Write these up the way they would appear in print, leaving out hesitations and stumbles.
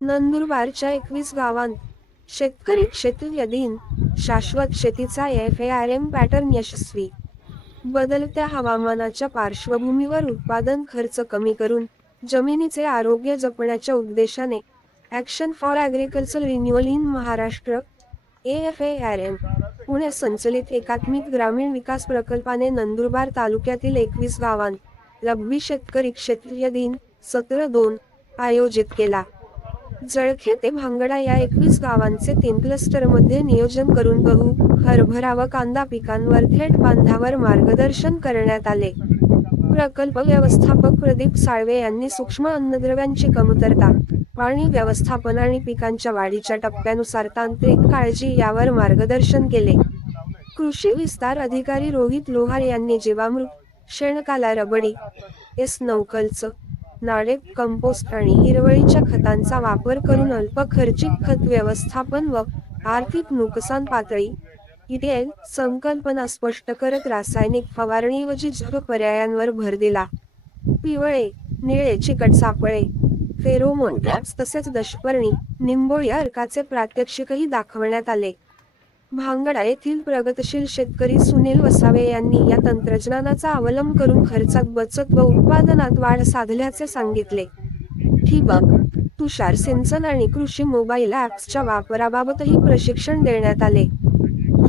नंदुरबारच्या 21 गावांत शेतकरी क्षेत्रीय दिन, शाश्वत शेतीचा FARM पॅटर्न यशस्वी. बदलत्या हवामानाच्या पार्श्वभूमीवर उत्पादन खर्च कमी करून जमिनीचे आरोग्य जपण्याच्या उद्देशाने action for agriculture renewal in Maharashtra AFARM Pune संचलित एकात्मिक ग्रामीण विकास प्रकल्पाने नंदुरबार तालुक्यातील 21 गावांत रब्बी शेतकरी क्षेत्रीय दिन 17/2 आयोजित केला. जळखे ते भांगडा या 21 गावांचे 3 क्लस्टरमध्ये नियोजन करून गहू, हरभरा व कांदा पिकांवर थेट बांधावर मार्गदर्शन करण्यात आले. प्रकल्प व्यवस्थापक प्रदीप साळवे यांनी सूक्ष्म अन्नद्रव्यांची कमतरता, पाणी व्यवस्थापन आणि पिकांच्या वाढीच्या टप्प्यानुसार तांत्रिक काळजी यावर मार्गदर्शन केले. कृषी विस्तार अधिकारी रोहित लोहार यांनी जीवामृत, शेणकाला रबडी, S9 कल्च, नाडेप कंपोस्ट आणि हिरवळीच्या खतांचा वापर करून अल्प खर्चिक खत व्यवस्थापन व आर्थिक नुकसान पातळी इत्यादी संकल्पना स्पष्ट करत रासायनिक फवारणीऐवजी जैव पर्यायांवर भर दिला. पिवळे, निळे चिकट सापळे, फेरोमोन ट्रॅप्स तसेच दशपर्णी, निंबोळी अर्काचे प्रात्यक्षिकही दाखवण्यात आले. भांगडा येथील प्रगतशील शेतकरी सुनील वसावे यांनी या तंत्रज्ञानाचा अवलंब करून खर्चात बचत व उत्पादनात वाढ साधल्याचे सांगितले. ठिबक, तुषार सिंचन आणि कृषी मोबाईल ॲप्सच्या वापराबाबतही प्रशिक्षण देण्यात आले.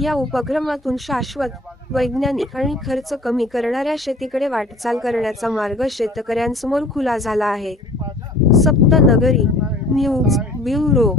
या उपक्रमातून शाश्वत, वैज्ञानिक आणि खर्च कमी करणाऱ्या शेतीकडे वाटचाल करण्याचा मार्ग शेतकऱ्यांसमोर खुला झाला आहे. सप्तनगरी न्यूज ब्युरो.